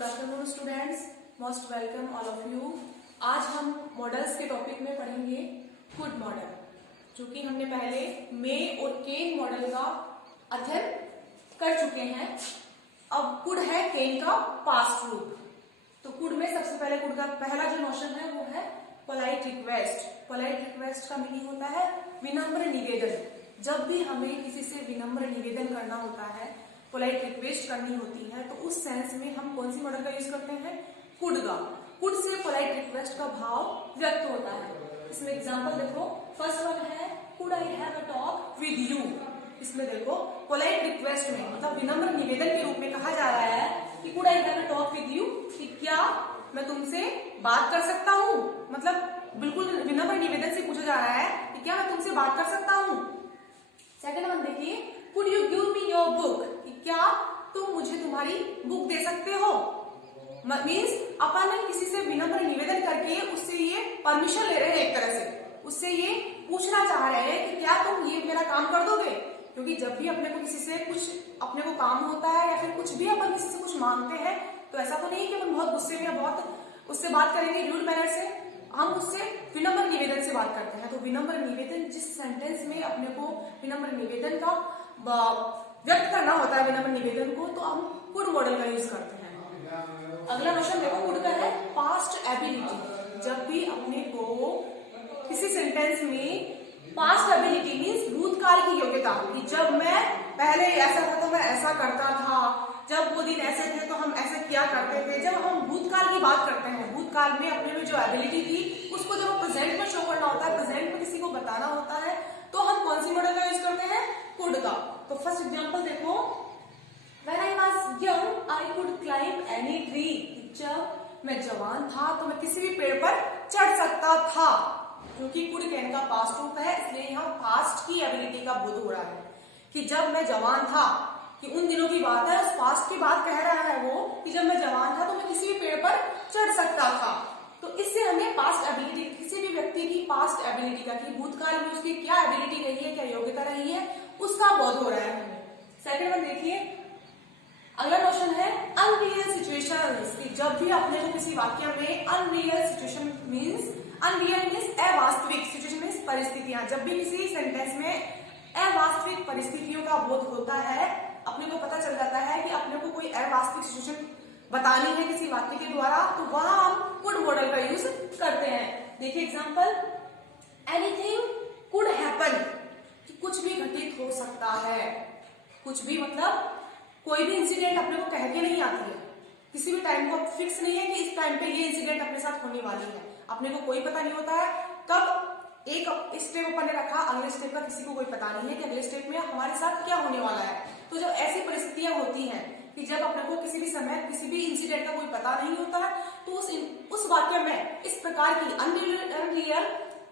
Good afternoon students, most welcome all of you. आज हम models के टॉपिक में पढ़ेंगे कुड मॉडल, जो कि हमने पहले मे और केन मॉडल का अध्ययन कर चुके हैं। अब कुड है केन का पास्ट रूप। तो कुड में सबसे पहले कुड का पहला जो नोशन है वो है पोलाइट रिक्वेस्ट। पोलाइट रिक्वेस्ट का मीनिंग होता है विनम्र निवेदन। जब भी हमें किसी से विनम्र निवेदन करना होता है, पोलाइट रिक्वेस्ट करनी होती है, तो उस सेंस में हम कौन सी मॉडल का यूज करते हैं? कुड का। कुड से पोलाइट रिक्वेस्ट का भाव व्यक्त होता है। इसमें एग्जांपल देखो, फर्स्ट वन है could I have a talk with you. इसमें देखो पोलाइट रिक्वेस्ट में मतलब विनम्र निवेदन के रूप में कहा जा रहा है कि could I have a talk with you, कि क्या मैं तुमसे बात कर सकता हूँ। मतलब बिल्कुल विनम्र निवेदन से पूछा जा रहा है कि क्या मैं तुमसे बात कर सकता हूँ। सेकंड वन देखिए, could you give me your book, कि क्या तुम मुझे तुम्हारी बुक दे सकते हो। मीन्स अपन किसी से विनम्र निवेदन करके उससे ये परमिशन ले रहे हैं, एक तरह से उससे ये पूछना चाह रहे हैं कि क्या तुम ये मेरा काम कर दोगे। क्योंकि जब भी अपने को किसी से कुछ अपने को काम होता है या फिर कुछ भी अपन किसी से कुछ मांगते हैं, तो ऐसा तो नहीं कि अपन बहुत गुस्से में या बहुत उससे बात करेंगे रूड मैनर से। हम उससे विनम्र निवेदन से बात करते हैं। तो विनम्र निवेदन, जिस सेंटेंस में अपने को विनम्र निवेदन का व्यक्त करना होता है, विनम्र निवेदन को, तो हम कुड मॉडल का यूज करते हैं। अगला क्वेश्चन देखो, कुड का है पास्ट एबिलिटी। जब भी अपने को किसी सेंटेंस में पास्ट एबिलिटी मीन्स भूतकाल की योग्यता, कि जब मैं पहले ऐसा था तो मैं ऐसा करता था, जब वो दिन ऐसे थे तो हम ऐसा किया करते थे। जब हम भूतकाल की बात करते हैं, भूतकाल में अपने में जो एबिलिटी थी उसको जब प्रेजेंट में शो करना होता है, प्रेजेंट में किसी को बताना होता है, तो हम कौन सी मॉडल का यूज करते हैं? कुड का। तो फर्स्ट एग्जांपल देखो, when I was young I could climb any tree. जब मैं जवान था तो मैं किसी भी पेड़ पर चढ़ सकता था। क्योंकि कुड कैन का पास्ट रूप है, इसलिए यहाँ पास्ट की एबिलिटी का बोध हो रहा है कि जब मैं जवान था, कि उन दिनों की बात है, उस पास्ट की बात कह रहा है वो, कि जब मैं जवान था तो मैं किसी भी पेड़ पर चढ़ सकता था। तो इससे हमें पास्ट एबिलिटी, किसी भी व्यक्ति की पास्ट एबिलिटी का, कि भूतकाल में उसकी क्या एबिलिटी रही है, क्या योग्यता रही है, उसका बोध हो रहा है हमें। सेकंड वन देखिए, अगला क्वेश्चन है अनरियल सिचुएशंस, कि जब भी अपने को किसी वाक्य में unreal situation means, unreal means अवास्तविक, सिचुएशन मीन्स परिस्थितियां, जब भी किसी सेंटेंस में अवास्तविक परिस्थितियों का बोध होता है, अपने को पता चल जाता है कि अपने को कोई अवास्तविक सिचुएशन बतानी है किसी वाक्य के द्वारा, तो वहां हम कुड मॉडल का यूज करते हैं। देखिए एग्जांपल, एनीथिंग कुड हैपन, कि कुछ भी घटित हो सकता है। कुछ भी मतलब कोई भी इंसिडेंट अपने को कह के नहीं आती है, किसी भी टाइम को फिक्स नहीं है कि इस टाइम पे ये इंसिडेंट अपने साथ होने वाली है। अपने को कोई पता नहीं होता है कब एक स्टेप अपन ने रखा, अगले स्टेप का किसी को कोई पता नहीं है कि अगले स्टेप में हमारे साथ क्या होने वाला है। तो जब ऐसी परिस्थितियां होती हैं कि जब अपने को किसी भी समय किसी भी इंसिडेंट का कोई पता नहीं होता है, तो उस वाक्य में इस प्रकार की अनरियल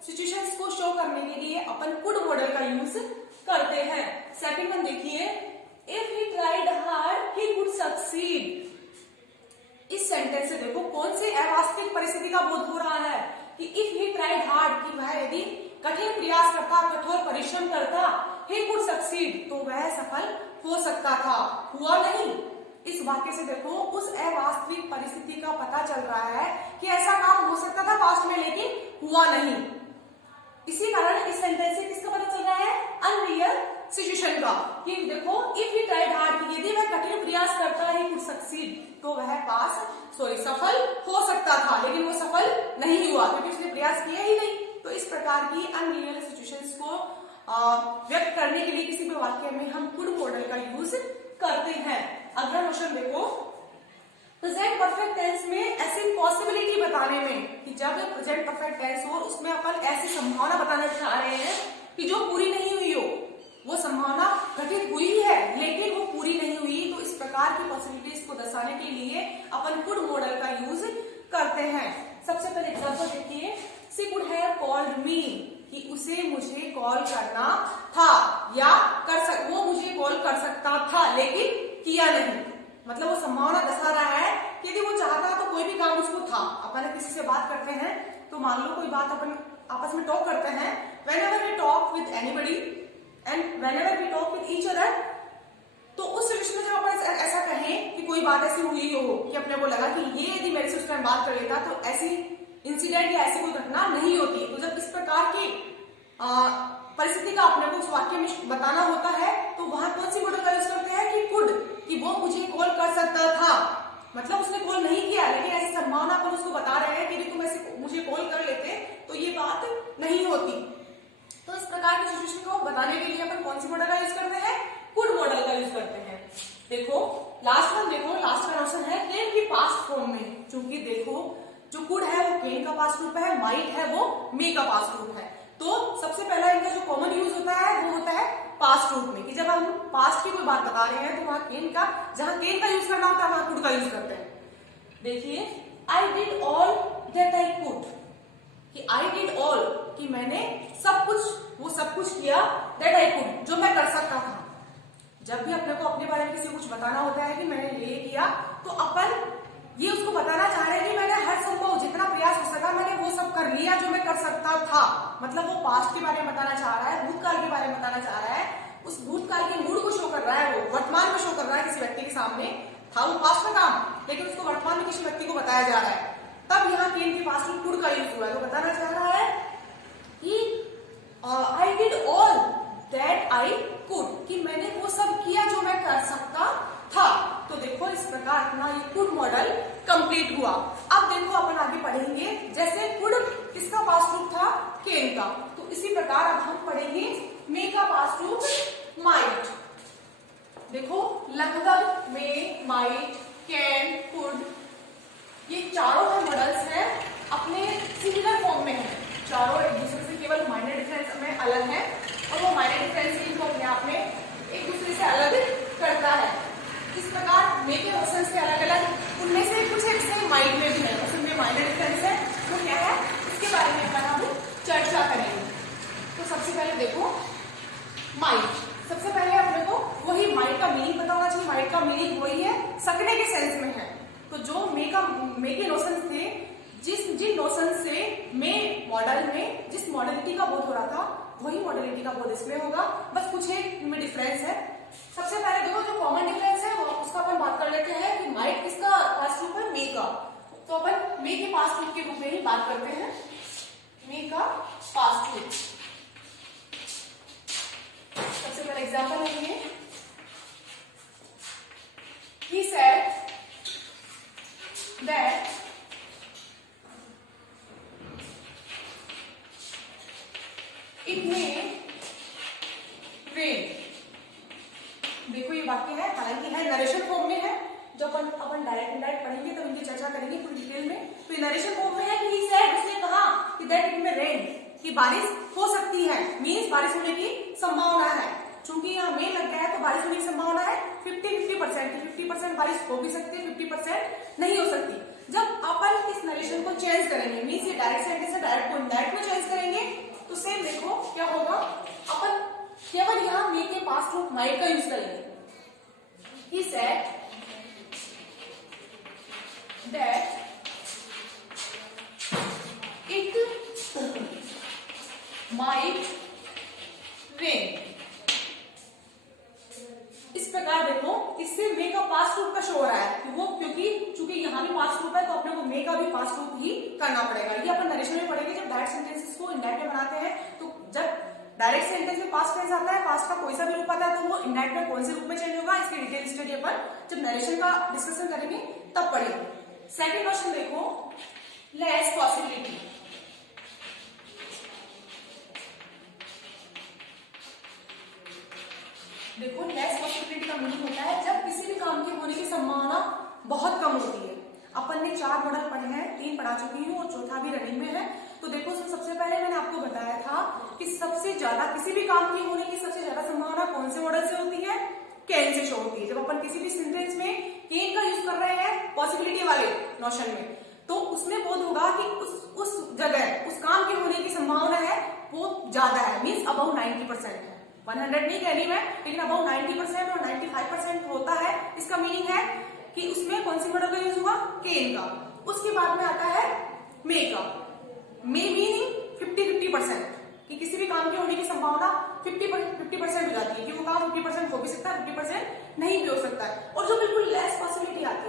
सिचुएशंस को शो करने के लिए अपन कुड मॉडल का यूज करते हैं। सेकंड वन देखिए, if he tried hard he could succeed. इस सेंटेंस से देखो कौन सी अवास्तविक परिस्थिति का बोध हो रहा है, कि इफ ही ट्राइड हार्ड, कि वह यदि कठिन प्रयास करता, कठोर परिश्रम करता, he could succeed, तो वह सफल हो सकता था, हुआ नहीं। इस वाक्य से देखो उस अवास्तविक परिस्थिति का पता चल रहा है कि ऐसा काम हो सकता था पास्ट में, लेकिन हुआ नहीं। इसी कारण इस सेंटेंस से किसका पता चल रहा है? अनरियल सिचुएशन का, कि देखो इफ ही ट्राइड हार्ड, यदि वह कठिन प्रयास करता है, he could succeed, तो वह सफल हो सकता था, लेकिन वो सफल नहीं हुआ क्योंकि उसने प्रयास किया ही नहीं। तो इस प्रकार की अनरियल सिचुएशंस को व्यक्त करने के लिए किसी भी वाक्य में हम कुड मॉडल का यूज करते हैं। अगला क्वेश्चन देखो, प्रेजेंट परफेक्ट टेंस में ऐसी पॉसिबिलिटी बताने में, कि जब प्रेजेंट परफेक्ट टेंस हो उसमें अपन ऐसी संभावना बताना चाह रहे हैं कि जो पूरी नहीं हुई हो, वो संभावना घटित हुई है लेकिन वो पूरी नहीं हुई। तो इस प्रकार की पॉसिबिलिटीज को दर्शाने के लिए अपन कुड मॉडल का यूज करते हैं। सबसे पहले एग्जांपल देखिए, she could have called me, कि उसे मुझे कॉल करना था, या वो मुझे कॉल कर सकता था लेकिन किया नहीं। मतलब वो संभावना दर्शा रहा है कि यदि वो चाहता तो कोई भी काम उसको था। अपन किसी से बात करते हैं तो मान लो कोई बात अपन आपस में टॉक करते हैं, whenever we talk with anybody and whenever we talk with each other, तो उस सिचुएशन में जब अपन ऐसा कहें कि कोई बात ऐसी हुई हो कि अपने को लगा कि ये यदि मेरे से उस टाइम बात कर लेता तो ऐसी इंसिडेंट या ऐसी कोई घटना नहीं होती। तो जब इस प्रकार की परिस्थिति का अपने को उस वाक्य में बताना होता है तो वहां कौन सी मॉडल का यूज करते हैं कि कुड, कि वो मुझे कॉल कर सकता था, मतलब उसने कॉल नहीं किया लेकिन ऐसी संभावना पर उसको बता रहे हैं कि यदि तुम ऐसे मुझे कॉल कर लेते तो ये बात नहीं होती। तो इस प्रकार की सिचुएशन को बताने के लिए अपन कौन सी मॉडल का यूज करते हैं, कुड मॉडल का यूज करते हैं। देखो लास्ट वन, देखो लास्ट का ऑप्शन है कैन की पास्ट फॉर्म में, क्योंकि देखो जो कुड है वो कैन का पास्ट रूप है, माइट है वो मे का पास्ट रूप है। तो सबसे पहला इनका जो कॉमन यूज होता है वो होता है पास्ट रूप में, कि जब हम पास्ट की कोई बात बता रहे हैं तो वहां कैन का, जहां कैन का यूज करना होता है वहां कुड का यूज करते हैं। देखिए I did all that I could, कि आई डिड ऑल कि मैंने सब कुछ, वो सब कुछ किया, दैट आई कुड जो मैं कर सकता था। जब भी अपने को अपने बारे में किसी को कुछ बताना होता है कि मैंने ये किया तो अपन ये उसको बताना चाह रहे हैं कि मैंने हर संभव जितना प्रयास हो सका मैंने वो सब कर लिया जो मैं कर सकता था। मतलब वो पास्ट के बारे में बताना चाह रहा है, भूतकाल के बारे में बताना चाह रहा है, उस भूतकाल के मूड को शो कर रहा है, वो वर्तमान में शो कर रहा है किसी व्यक्ति के सामने। था वो पास्ट का काम लेकिन उसको वर्तमान में किसी व्यक्ति को बताया जा रहा है, तब यहाँ कैन के पास्ट में कुड का यूज हुआ है। तो बताना चाह रहा है कि I did all that I could, कि मैंने वो सब किया जो मैं कर सकता था। तो देखो इस प्रकार अपना ये कुड मॉडल कंप्लीट हुआ। अब देखो अपन आगे पढ़ेंगे, जैसे कुड किसका पास्ट रूप था, कैन का, तो इसी प्रकार अब हम पढ़ेंगे मे का पास्ट रूप माइट। देखो लगभग, मे, माइट, कैन, कुड, ये चारों मॉडल्स हैं अपने सिमिलर फॉर्म में हैं, चारों एक दूसरे से केवल माइनर डिफरेंस में अलग है और वो माइनर डिफरेंस इनको अपने आप में एक दूसरे से अलग करता है। इस प्रकार मे के ऑप्शन से अलग अलग, उनमें से कुछ एक माइट में भी है, उसमें माइनर डिफरेंस है, तो क्या है इसके बारे में हम चर्चा करेंगे। तो सबसे पहले देखो माइट, सबसे पहले अपने को वही माइट का मीनिंग पता होना चाहिए। माइट का मीनिंग वही है, सकने के सेंस में है। तो जो मे के नोशन थे, जिन नोशन से मे मॉडल में जिस मॉडलिटी का बोध हो रहा था वही मॉडलिटी का बोध इसमें होगा, बस कुछ एक इनमें डिफरेंस है। सबसे पहले देखो जो कॉमन डिफरेंस है उसका अपन बात कर लेते हैं कि माइट किसका पास्ट रूप है, मे का। तो अपन मे के पास्ट रूप के रूप में ही बात करते हैं, मे का पास्ट रूप। सबसे पहले एग्जांपल लेंगे, he said that it may rain। देखो ये वाक्य है, हालांकि है नरेशन फॉर्म में है, जो अपन डायरेक्ट इनडायरेक्ट पढ़ेंगे तब इनकी चर्चा करेंगे पूरी डिटेल में। तो ये नरेशन फॉर्म में है कि he said, उसने कहा कि दैट इट में रेन, कि बारिश हो सकती है, मीन्स बारिश होने की संभावना है। चूंकि यहाँ मे लग गया है तो बारिश होने की संभावना है 50-50%, 50% बारिश हो भी सकती है, 50% नहीं हो सकती। जब अपन इस नरेशन को चेंज करेंगे, मीन्स ये डायरेक्ट सेंटेंस से डायरेक्ट को इनडायरेक्ट में चेंज करेंगे, तो सेम देखो क्या होगा, अपन केवल यहाँ मे के पास्ट रूप माइट का यूज करेंगे। He said that it might rain। इस प्रकार देखो इससे मे का पास्ट रूप का शो हो रहा है कि वो, क्योंकि चूंकि यहाँ भी पास्ट रूप है तो अपने को मे का भी पास्ट रूप ही करना पड़ेगा। ये अपन नरेशन में पढ़ेंगे जब डायरेक्ट सेंटेंसेस को इनडायरेक्ट में बनाते हैं। तो जब डायरेक्ट सेंटेंस में पास्ट टेंस आता है, पास्ट का कोई सा भी रूप आता है, तो वो इनडायरेक्ट में कौन से रूप में चेंज होगा इसकी डिटेल स्टडी अपन जब नरेशन का डिस्कशन करेंगे तब पढ़ेंगे। सेकंड क्वेश्चन देखो, लेस पॉसिबिलिटी। देखो लेस पॉसिबिलिटी का मीनिंग होता है जब किसी भी काम के होने की संभावना बहुत कम होती है। अपन ने 4 मॉडल पढ़े हैं, 3 पढ़ा चुकी हूँ और चौथा भी रनिंग में है। तो देखो सबसे पहले मैंने आपको बताया था कि सबसे ज्यादा किसी भी काम की होने की सबसे ज्यादा संभावना कौन से मॉडल से होती है, कैन से शो होती है। जब अपन किसी भी सेंटेंस में कैन का यूज कर रहे हैं पॉसिबिलिटी वाले नोशन में, तो उसमें बोध होगा कि उस जगह उस काम के होने की संभावना है वो ज्यादा है, मीन्स अबाउट 90% है। 100 नहीं कह रही मैं, लेकिन अबाउट 90% और 95% होता है। इसका मीनिंग है कि उसमें कौन सी मॉडल का यूज हुआ, कैन का। उसके बाद में आता है मे का। मे मीनिंग 50-50%, कि किसी भी काम के होने की संभावना 50% हो जाती है कि वो काम 50% हो भी सकता है, 50% नहीं भी हो सकता है। और जो बिल्कुल लेस पॉसिबिलिटी आती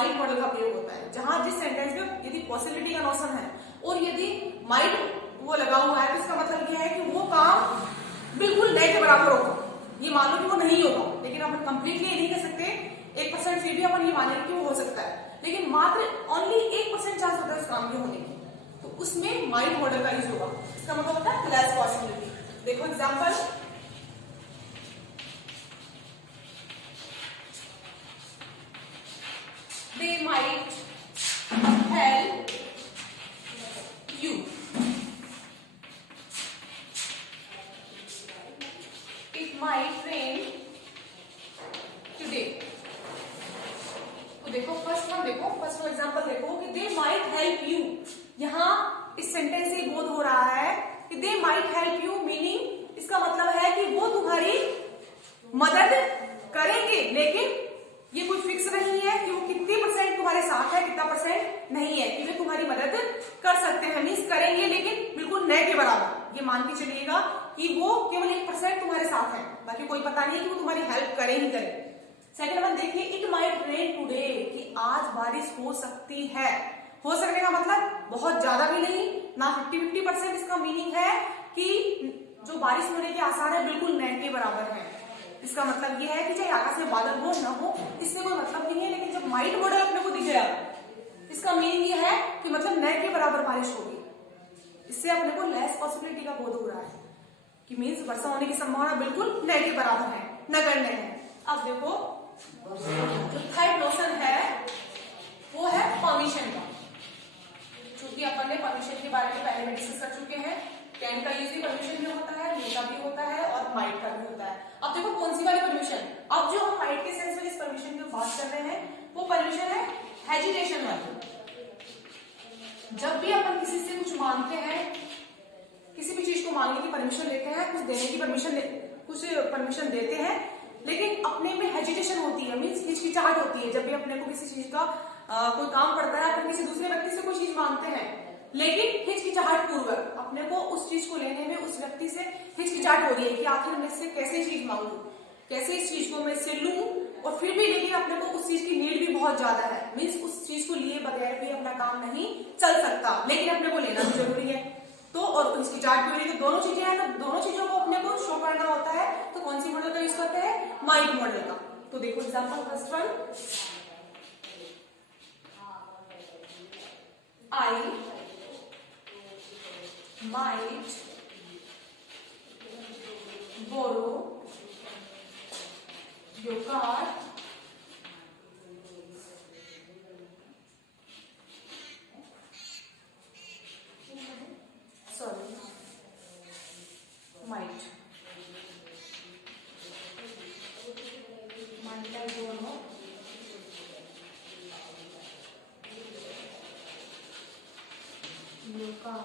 माइट मॉडल का प्रयोग होता है, जहां जिस सेंटेंस में यदि पॉसिबिलिटी का नोशन है और यदि माइट वो लगा हुआ है तो इसका मतलब यह है कि वो काम बिल्कुल नए के बराबर होगा। ये मान लो कि वो नहीं होगा, लेकिन अपन कंप्लीटली नहीं कह सकते, 1% फिर भी अपन ये मानेंगे कि वो हो सकता है, लेकिन मात्र ओनली 1% चांस होता है उस काम के होने की, तो उसमें माइट मॉडल का यूज होगा। इसका मतलब होता है लेस पॉसिबिलिटी। देखो example, they might help you, it might rain today। तो देखो फर्स्ट एग्जाम्पल देखो कि they might help you, यहां इस सेंटेंस से बोध हो रहा है कि they might help you, meaning इसका मतलब है कि वो तुम्हारी मदद करेंगे, लेकिन ये कोई फिक्स नहीं है कि वो कितनी % तुम्हारे साथ है, कितना % नहीं है, कि वे तुम्हारी मदद कर सकते हैं, मीन्स करेंगे लेकिन बिल्कुल न के बराबर। ये मान के चलिएगा कि वो केवल 1% तुम्हारे साथ है, बाकी कोई पता नहीं कि वो तुम्हारी हेल्प करे ही करे। सेकंड वन देखिए, इट माइट रेन टुडे, कि आज बारिश हो सकती है। हो सकने का मतलब बहुत ज्यादा भी नहीं, ना 50-50%। इसका मीनिंग है कि जो बारिश होने के आसार है बिल्कुल न के बराबर है। इसका मतलब यह है कि चाहे आकाश में बादल हो न हो, इससे कोई मतलब नहीं है, लेकिन जब माइट मॉडल अपने को दिख गया, इसका मीनिंग यह है कि मतलब न के बराबर बारिश होगी। इससे अपने को लेस पॉसिबिलिटी का बोध हो रहा है कि मीन्स वर्षा होने की संभावना बिल्कुल न के बराबर है, नगण्य है। अब देखो जो थर्ड नोशन है वो है परमिशन का, क्योंकि अपन ने परमिशन के बारे में पहले में डिस्कस कर चुके हैं। कैन का यूज भी परमिशन में होता है, मे का भी होता है और माइट का भी होता है। अब देखो कौन सी वाली परमिशन, अब जो हम माइट के सेंस में जिस परमिशन की बात कर रहे हैं वो परमिशन है हेजिटेशन वाली। जब भी अपन किसी से कुछ मांगते हैं, किसी भी चीज को मांगने की परमिशन लेते हैं, कुछ देने की परमिशन देते हैं, लेकिन अपने में हेजिटेशन होती है, मीन्स हिचकिचाहट होती है। जब भी अपने को किसी चीज का कोई काम पड़ता है, अपन किसी दूसरे व्यक्ति से कोई चीज मांगते हैं, लेकिन हिचकिचाहट पूर्वक अपने को उस चीज को लेने में उस व्यक्ति से हिचकिचाहट हो रही है कि आखिर मैं इससे कैसे चीज मांगू, कैसे इस चीज को मैं इससे लूं, और फिर भी लेकिन अपने को उस चीज की नीड भी बहुत ज्यादा है, मीन्स उस चीज को लिए बगैर भी अपना काम नहीं चल सकता, लेकिन अपने को लेना भी जरूरी है। तो और हिचकिचाहट भी हो रही है, तो दोनों चीजें हैं, तो दोनों चीजों को अपने को शो करना होता है, तो कौन सी मॉडल का यूज करते हैं, माइट मॉडल का। तो देखो example first one, I might borrow your car might I borrow your car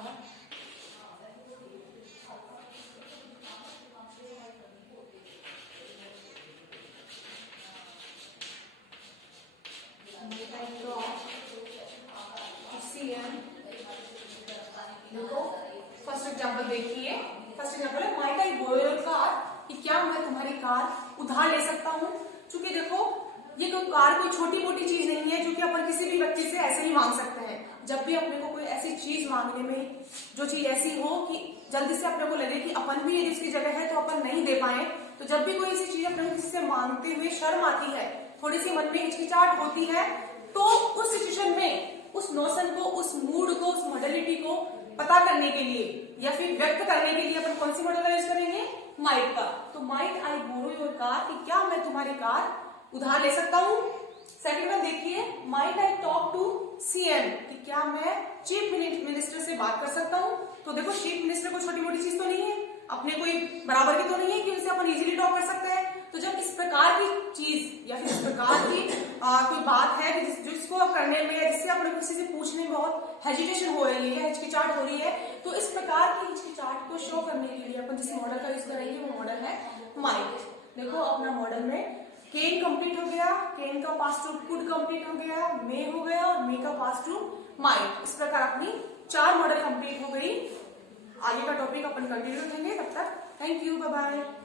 देखो फर्स्ट एग्जांपल देखिए, फर्स्ट एग्जांपल है might I borrow your car, कि क्या मैं तुम्हारी कार उधार ले सकता हूँ। क्योंकि देखो ये कोई कार कोई छोटी मोटी चीज नहीं है जो कि अपन किसी भी व्यक्ति से ऐसे ही मांग सकते हैं। जब भी अपने को कोई ऐसी चीज मांगने में, जो चीज ऐसी हो कि जल्दी से अपने को लगे कि अपन भी यदि इसकी जगह है तो अपन नहीं दे पाए, तो जब भी कोई ऐसी चीज अपने को किसी से मांगते हुए शर्म आती है, थोड़ी सी मन में हिचकिचाहट होती है, तो उस सिचुएशन में उस नोशन को, उस मूड को, उस मॉडलिटी को पता करने के लिए या फिर व्यक्त करने के लिए अपन कौन सी मॉडल का यूज करेंगे, माइट का। तो might I borrow your car, कि क्या मैं तुम्हारी कार उधार ले सकता हूँ। सेकंड वन देखिए, might I talk to CM, कि क्या मैं चीफ मिनिस्टर से बात कर सकता हूँ। तो देखो चीफ मिनिस्टर कोई छोटी मोटी चीज तो नहीं है, अपने कोई बराबर की तो नहीं है कि उनसे अपन इजीली टॉक कर सकते हैं। तो जब इस प्रकार की चीज या फिर इस प्रकार की कोई बात है जिसको करने में या जिससे अपने किसी से पूछने में बहुत हेजिटेशन हो रही है या हिचकिचाहट हो रही है, तो इस प्रकार की हिचकिचाहट को शो करने के लिए अपन जिस मॉडल का यूज करेंगे वो मॉडल है माइट। देखो अपना मॉडल में केन कंप्लीट हो गया, केन का पास्ट टू कुड कंप्लीट हो गया, मे हो गया और मे का पास्ट टू माइट। इस प्रकार अपनी 4 मॉडल कंप्लीट हो गई। आगे का टॉपिक अपन कंटिन्यू करेंगे, तब तक थैंक यू, बाय बाय।